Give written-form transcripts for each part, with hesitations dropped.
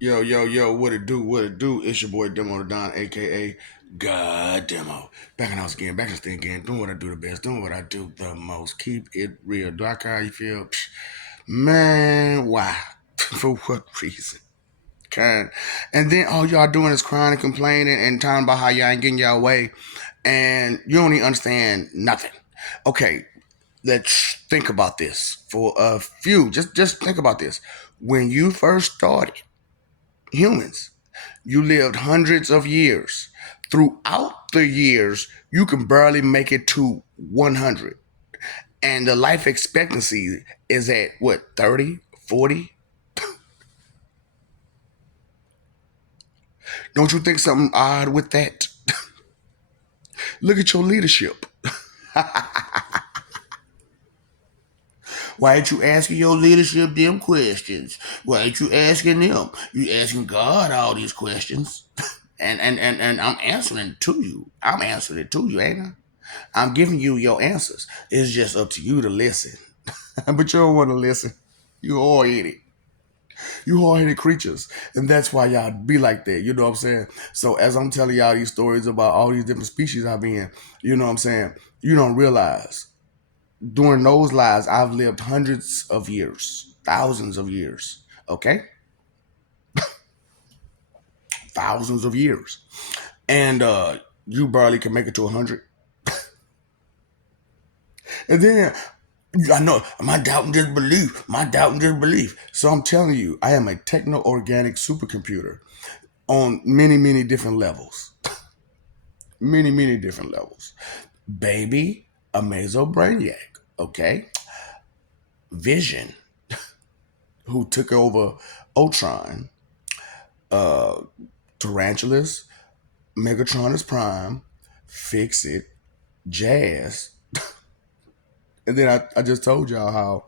Yo, yo, yo, what it do? What it do? It's your boy Demo the Don, aka God Demo. Back in the house again, back in the thing again, doing what I do the best, doing what I do the most. Keep it real. Do I care how you feel? Man, why? For what reason? Kind. And then all y'all doing is crying and complaining and talking about how y'all ain't getting y'all way, and you don't even understand nothing. Okay, let's think about this for a few. Just think about this. When you first started, humans, you lived hundreds of years. Throughout the years, you can barely make it to 100. And the life expectancy is at what, 30, 40? Don't you think something odd with that? Look at your leadership. Why ain't you asking your leadership them questions? Why ain't you asking them? You asking God all these questions. And I'm answering it to you. I'm answering it to you, ain't I? I'm giving you your answers. It's just up to you to listen. But you don't want to listen. You hard headed. You hard headed creatures. And that's why y'all be like that. You know what I'm saying? So as I'm telling y'all these stories about all these different species I've been, you know what I'm saying? You don't realize during those lives, I've lived hundreds of years, thousands of years. Okay? Thousands of years. And you barely can make it to 100. And then I know my doubt and disbelief, my doubt and disbelief. So I'm telling you, I am a techno organic supercomputer on many, many different levels. Many, many different levels. Baby, Amazo Brainiac, okay? Vision, who took over Ultron, uh, Tarantulas, Megatronus Prime, Fix It, Jazz. And then I just told y'all how,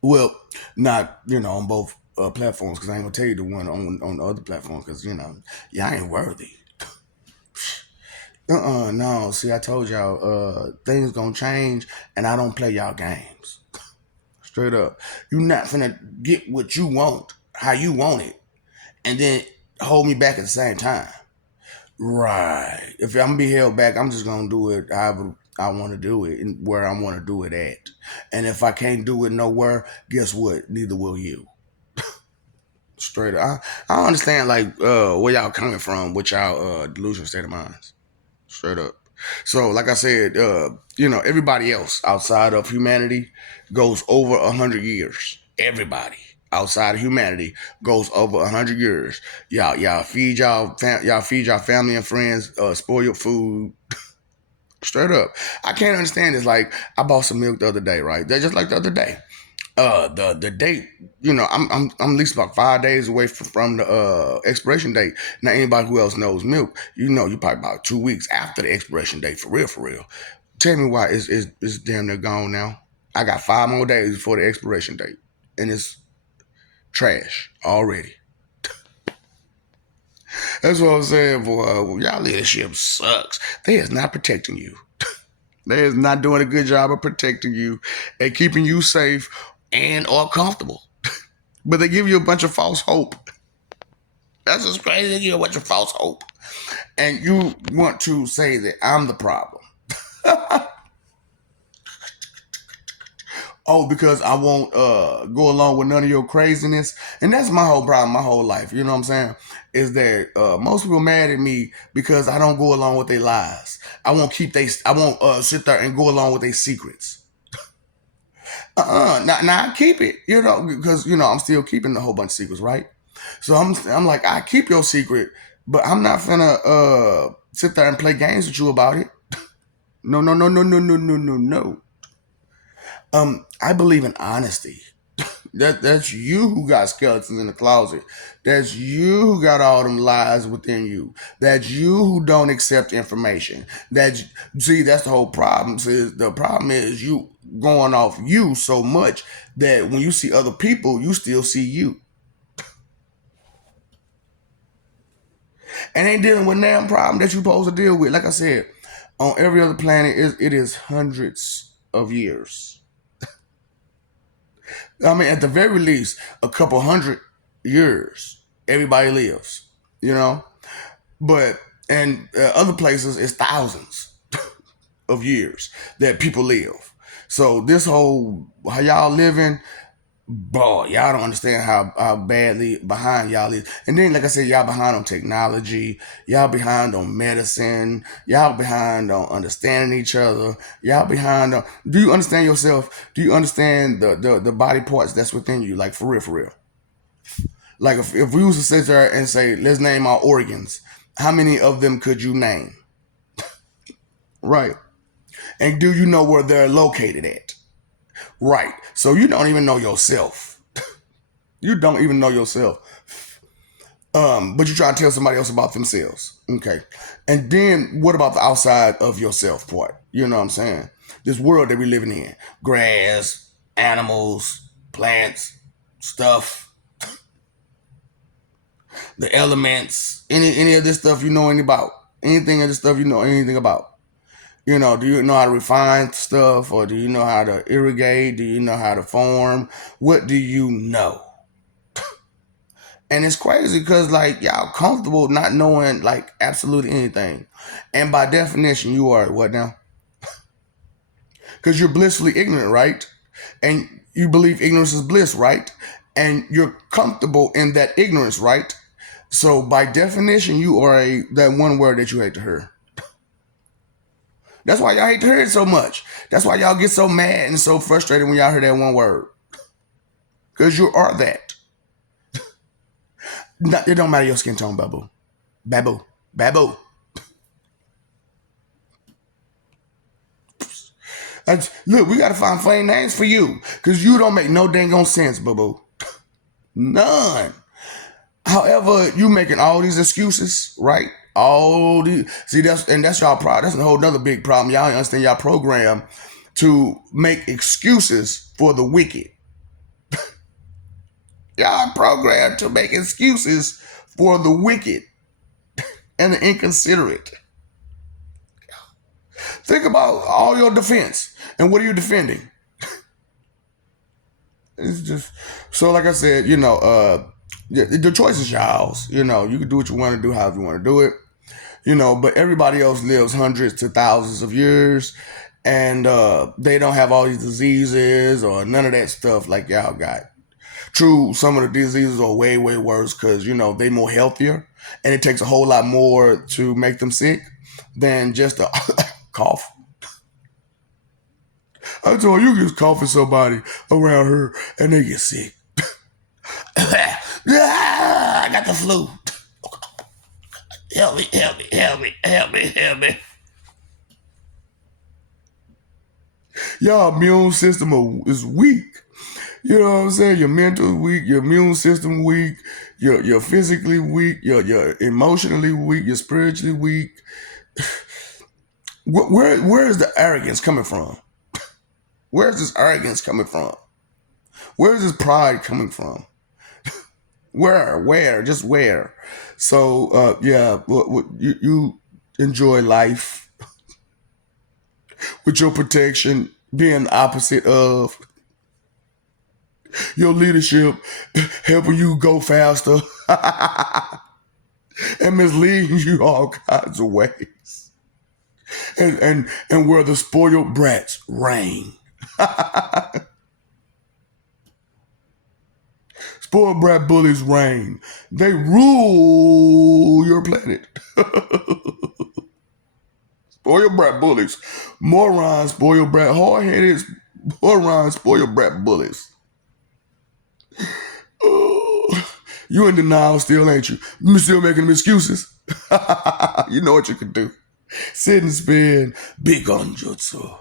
well, not, on both platforms, because I ain't going to tell you the one on the other platform, because, y'all ain't worthy. No. See, I told y'all, things gonna change, and I don't play y'all games. Straight up. You not finna get what you want, how you want it, and then hold me back at the same time. Right. If I'm gonna be held back, I'm just gonna do it however I want to do it and where I want to do it at. And if I can't do it nowhere, guess what? Neither will you. Straight up. I understand like where y'all coming from with y'all delusional state of minds. Straight up. So, like I said, everybody else outside of humanity goes over 100 years. Everybody outside of humanity goes over 100 years. Y'all feed y'all feed y'all family and friends, spoil your food. Straight up. I can't understand this. Like, I bought some milk the other day, right? They're just like the other day. The date, I'm at least about 5 days away from the expiration date. Now anybody who else knows milk, you probably about 2 weeks after the expiration date, for real, for real. Tell me why it's damn near gone now. I got 5 more days before the expiration date, and it's trash already. That's what I'm saying, boy. Y'all leadership sucks. They is not protecting you. They is not doing a good job of protecting you and keeping you safe and or comfortable. But they give you a bunch of false hope. That's just crazy. They give you a bunch of false hope. And you want to say that I'm the problem. Oh, because I won't go along with none of your craziness. And that's my whole problem, my whole life. You know what I'm saying? Is that most people mad at me because I don't go along with their lies. I won't sit there and go along with their secrets. Now I keep it, because I'm still keeping a whole bunch of secrets, right? So I'm like, I keep your secret, but I'm not gonna sit there and play games with you about it. No, no, no, no, no, no, no, no, no. I believe in honesty. That's you who got skeletons in the closet. That's you who got all them lies within you. That's you who don't accept information. That's the whole problem. See, the problem is you going off you so much that when you see other people, you still see you. And ain't dealing with damn problem that you supposed to deal with. Like I said, on every other planet, it is hundreds of years. I mean, at the very least, a couple hundred. years. Everybody lives, you know. But and other places it's thousands of years that people live. So this whole how y'all living, boy, y'all don't understand how badly behind y'all is. And then, like I said, y'all behind on technology, y'all behind on medicine, y'all behind on understanding each other, y'all behind on. Do you understand yourself? Do you understand the body parts that's within you? Like for real, for real. Like if we was to sit there and say, let's name our organs, how many of them could you name? Right. And do you know where they're located at? Right. So you don't even know yourself. You don't even know yourself. But you try to tell somebody else about themselves. Okay. And then what about the outside of yourself part? You know what I'm saying? This world that we're living in. Grass, animals, plants, stuff, the elements, any of this stuff you know anything about. Anything of this stuff you know anything about. You know, do you know how to refine stuff, or do you know how to irrigate? Do you know how to farm? What do you know? And it's crazy because like y'all comfortable not knowing like absolutely anything. And by definition, you are what now? Because you're blissfully ignorant, right? And you believe ignorance is bliss, right? And you're comfortable in that ignorance, right? So by definition, you are that one word that you hate to hear. That's why y'all hate to hear it so much. That's why y'all get so mad and so frustrated when y'all hear that one word. Because you are that. It don't matter your skin tone, babu. Babu. Babu. Look, we got to find funny names for you. Because you don't make no dang on sense, babu. None. However, you making all these excuses, right? All these. See, that's y'all problem. That's a whole other big problem. Y'all don't understand y'all program to make excuses for the wicked. Y'all programmed to make excuses for the wicked and the inconsiderate. Think about all your defense. And what are you defending? It's just so like I said, you know, the choice is y'all's. You know, you can do what you want to do, however you want to do it. You know, but everybody else lives hundreds to thousands of years, and they don't have all these diseases or none of that stuff like y'all got. True, some of the diseases are way, way worse because, you know, they more healthier and it takes a whole lot more to make them sick than just a cough. I told you just coughing somebody around her and they get sick. I got the flu. Help me, help me, help me, help me, help me. Y'all immune system is weak. You know what I'm saying? Your mental weak, your immune system weak, you're physically weak, you're emotionally weak, you're spiritually weak. Where is the arrogance coming from? Where's this arrogance coming from? Where's this pride coming from? Where? Just where? So yeah, you enjoy life with your protection being the opposite of your leadership helping you go faster and misleading you all kinds of ways. And where the spoiled brats reign. Spoiled brat bullies reign. They rule your planet. Spoiled brat bullies. Morons, spoiled brat, hard-headed morons, spoiled brat bullies. You in denial still, ain't you? You still making them excuses? You know what you can do. Sit and spin big on jutsu.